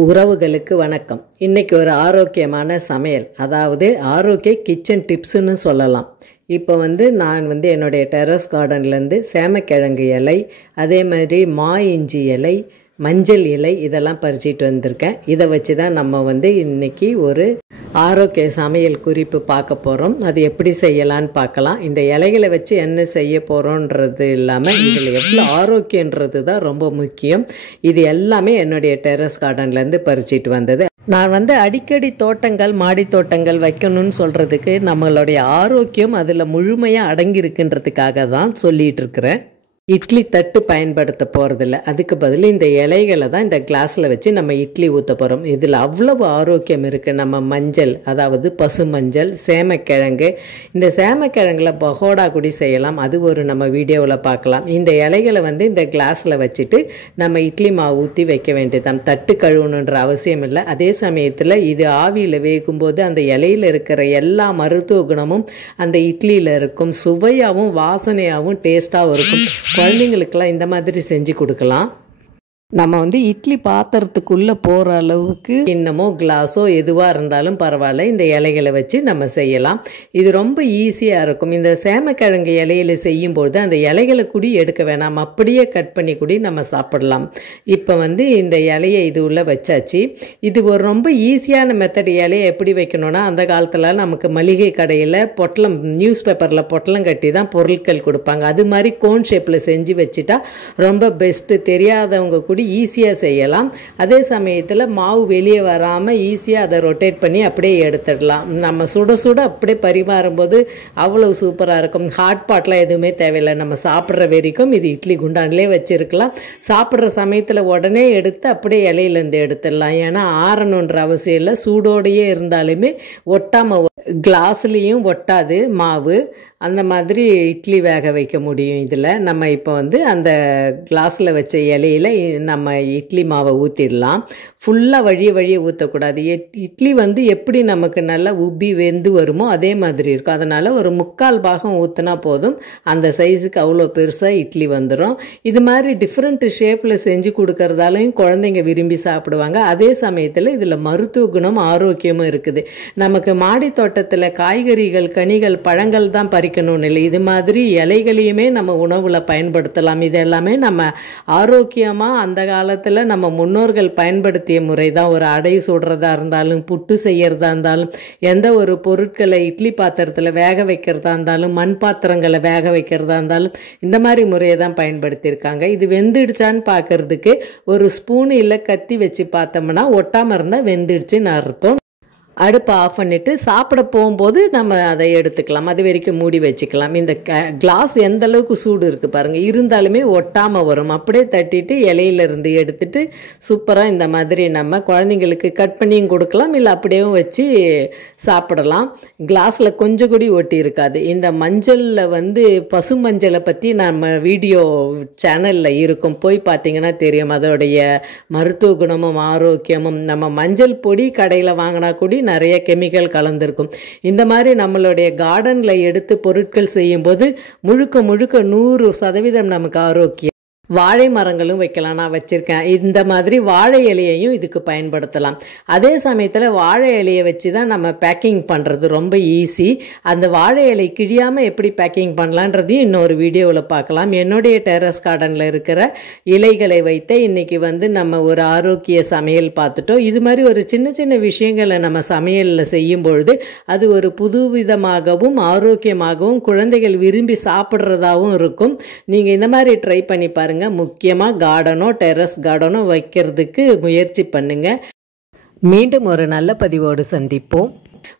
உறவுகளுக்கு வணக்கம். இன்றைக்கி ஒரு ஆரோக்கியமான சமையல், அதாவது ஆரோக்கிய கிச்சன் டிப்ஸுன்னு சொல்லலாம். இப்போ நான் என்னுடைய டெரஸ் கார்டன்லேருந்து சேமக்கிழங்கு இலை, அதே மாதிரி இஞ்சி இலை, மஞ்சள் இலை இதெல்லாம் பறிச்சிட்டு வந்திருக்கேன். இதை வச்சு தான் நம்ம இன்றைக்கி ஒரு ஆரோக்கிய சமையல் குறிப்பு பார்க்க போகிறோம். அது எப்படி செய்யலான்னு பார்க்கலாம். இந்த இலைகளை வச்சு என்ன செய்ய போகிறோன்றது இல்லாமல் இதில் எவ்வளோ ஆரோக்கியன்றது தான் ரொம்ப முக்கியம். இது எல்லாமே என்னுடைய டெரஸ் கார்டன்லேருந்து பறிச்சிட்டு வந்தது. நான் அடிக்கடி தோட்டங்கள், மாடி தோட்டங்கள் வைக்கணும்னு சொல்கிறதுக்கு நம்மளுடைய ஆரோக்கியம் அதில் முழுமையாக அடங்கியிருக்குன்றதுக்காக தான் சொல்லிகிட்டு இருக்கிறேன். இட்லி தட்டு பயன்படுத்த போகிறதில்ல. அதுக்கு பதில் இந்த இலைகளை தான் இந்த கிளாஸில் வச்சு நம்ம இட்லி ஊற்ற போகிறோம். இதில் அவ்வளவு ஆரோக்கியம் இருக்குது. நம்ம மஞ்சள், அதாவது பசு மஞ்சள், சேமக்கிழங்கு, இந்த சேமக்கிழங்குல பகோடா கூட செய்யலாம். அது ஒரு நம்ம வீடியோவில் பார்க்கலாம். இந்த இலைகளை இந்த கிளாஸில் வச்சுட்டு நம்ம இட்லி மாவு ஊற்றி வைக்க வேண்டியதான். தட்டு கழுவணுன்ற அவசியம் இல்லை. அதே சமயத்தில் இது ஆவியில் வேகும்போது அந்த இலையில் இருக்கிற எல்லா மருத்துவ குணமும் அந்த இட்லியில் இருக்கும். சுவையாகவும் வாசனையாகவும் டேஸ்ட்டாகவும் இருக்கும். குழந்தைங்களுக்கெல்லாம் இந்த மாதிரி செஞ்சு கொடுக்கலாம். நம்ம இட்லி பாத்திரத்துக்குள்ளே போகிற அளவுக்கு இன்னமோ கிளாஸோ எதுவாக இருந்தாலும் பரவாயில்ல, இந்த இலைகளை வச்சு நம்ம செய்யலாம். இது ரொம்ப ஈஸியாக இருக்கும். இந்த சேமக்கிழங்கு இலையில் செய்யும்போது அந்த இலைகளை கூடி எடுக்க வேணாம், அப்படியே கட் பண்ணி கூடி நம்ம சாப்பிடலாம். இப்போ இந்த இலையை இது உள்ளே வச்சாச்சு. இது ஒரு ரொம்ப ஈஸியான மெத்தட். இலையை எப்படி வைக்கணும்னா, அந்த காலத்தில் நமக்கு மளிகை கடையில் பொட்டலம், நியூஸ் பேப்பரில் பொட்டலம் கட்டி தான் பொருட்கள் கொடுப்பாங்க. அது மாதிரி கோன் ஷேப்பில் செஞ்சு வச்சுட்டா ரொம்ப பெஸ்ட்டு. தெரியாதவங்க கூட ஈஸியாக செய்யலாம். அதே சமயத்தில் மாவு வெளியே வராமல் ஈஸியாக அதை ரொட்டேட் பண்ணி அப்படியே எடுத்துடலாம். நம்ம சுட சுட அப்படியே பரிமாறும்போது அவ்வளவு சூப்பராக இருக்கும். ஹாட் பாட்லாம் எதுவுமே தேவையில்லை. நம்ம சாப்பிட்ற வரைக்கும் இது இட்லி குண்டான்லேயே வச்சுருக்கலாம். சாப்பிட்ற சமயத்தில் உடனே எடுத்து அப்படியே இலையிலேருந்து எடுத்துடலாம். ஏன்னா ஆறணுன்ற அவசியம் இல்லை. சூடோடையே இருந்தாலுமே ஒட்டாமல், கிளாஸ்லேயும் ஒட்டாது மாவு. அந்த மாதிரி இட்லி வேக வைக்க முடியும். இதில் நம்ம இப்போ அந்த கிளாஸில் வச்ச இலையில் நம்ம இட்லி மாவை ஊற்றிடலாம். ஃபுல்லாக வழிய ஊற்றக்கூடாது. இட்லி எப்படி நமக்கு நல்லா உப்பி வெந்து வருமோ அதே மாதிரி இருக்கும். அதனால் ஒரு 3/4 பாகம் ஊற்றினா போதும். அந்த சைஸுக்கு அவ்வளோ பெருசாக இட்லி வந்துடும். இது மாதிரி டிஃப்ரெண்ட் ஷேப்பில் செஞ்சு கொடுக்கறதாலையும் குழந்தைங்க விரும்பி சாப்பிடுவாங்க. அதே சமயத்தில் இதில் மருத்துவ குணம், ஆரோக்கியமும் இருக்குது. நமக்கு மாடி தோட்டத்தில் காய்கறிகள், கனிகள், பழங்கள் தான் பறிக்கணும்னு இல்லை. இது மாதிரி இலைகளையுமே நம்ம உணவில் பயன்படுத்தலாம். இது எல்லாமே நம்ம ஆரோக்கியமாக அந்த காலத்தில் நம்ம முன்னோர்கள் பயன்படுத்திய முறை தான். ஒரு அடை சுடுறதா இருந்தாலும், புட்டு செய்கிறதா இருந்தாலும், எந்த ஒரு பொருட்களை இட்லி பாத்திரத்தில் வேக வைக்கிறதா இருந்தாலும், மண் பாத்திரங்களை வேக வைக்கிறதா இருந்தாலும் இந்த மாதிரி முறையை தான் பயன்படுத்தியிருக்காங்க. இது வெந்துடுச்சான்னு பார்க்கறதுக்கு ஒரு ஸ்பூன் இல்லை கத்தி வச்சு பார்த்தோம்னா ஒட்டாமல் இருந்தால் வெந்துடுச்சுன்னு அர்த்தம். அடுப்பை ஆஃப் பண்ணிவிட்டு சாப்பிட போகும்போது நம்ம அதை எடுத்துக்கலாம். அது வரைக்கும் மூடி வச்சுக்கலாம். இந்த கிளாஸ் எந்த அளவுக்கு சூடு இருக்குது பாருங்கள். இருந்தாலுமே ஒட்டாமல் வரும். அப்படியே தட்டிட்டு இலையிலேருந்து எடுத்துட்டு சூப்பராக இந்த மாதிரி நம்ம குழந்தைங்களுக்கு கட் பண்ணியும் கொடுக்கலாம், இல்லை அப்படியே வச்சு சாப்பிடலாம். கிளாஸில் கொஞ்சம் கூடி ஒட்டி இருக்காது. இந்த மஞ்சளில் பசு மஞ்சளை பற்றி நம்ம வீடியோ சேனலில் இருக்கும், போய் பார்த்தீங்கன்னா தெரியும். அதோடைய மருத்துவ குணமும் ஆரோக்கியமும். நம்ம மஞ்சள் பொடி கடையில் வாங்கினா கூடி நிறைய கெமிக்கல் கலந்திருக்கும். இந்த மாதிரி நம்மளுடைய கார்டனில் எடுத்து பொருட்கள் செய்யும்போது முழுக்க 100% நமக்கு ஆரோக்கியம். வாழை மரங்களும் வைக்கலாம். நான் வச்சுருக்கேன். இந்த மாதிரி வாழை இலையையும் இதுக்கு பயன்படுத்தலாம். அதே சமயத்தில் வாழை இலையை வச்சு தான் நம்ம பேக்கிங் பண்ணுறது ரொம்ப ஈஸி. அந்த வாழை இலை கிழியாமல் எப்படி பேக்கிங் பண்ணலான்றதையும் இன்னொரு வீடியோவில் பார்க்கலாம். என்னுடைய டெரஸ் கார்டனில் இருக்கிற இலைகளை வைத்து இன்றைக்கி நம்ம ஒரு ஆரோக்கிய சமையல் பார்த்துட்டோம். இது மாதிரி ஒரு சின்ன விஷயங்களை நம்ம சமையலில் செய்யும் பொழுது அது ஒரு புதுவிதமாகவும் ஆரோக்கியமாகவும் குழந்தைகள் விரும்பி சாப்பிட்றதாகவும் இருக்கும். நீங்கள் இந்த மாதிரி ட்ரை பண்ணி பாருங்கள். முக்கியமாக கார்டனோ, டெரஸ் கார்டனோ வைக்கிறதுக்கு முயற்சி பண்ணுங்க. மீண்டும் ஒரு நல்ல பதிவோடு சந்திப்போம்.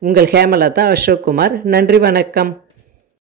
உங்கள் ஹேமலதா அசோக்குமார். நன்றி, வணக்கம்.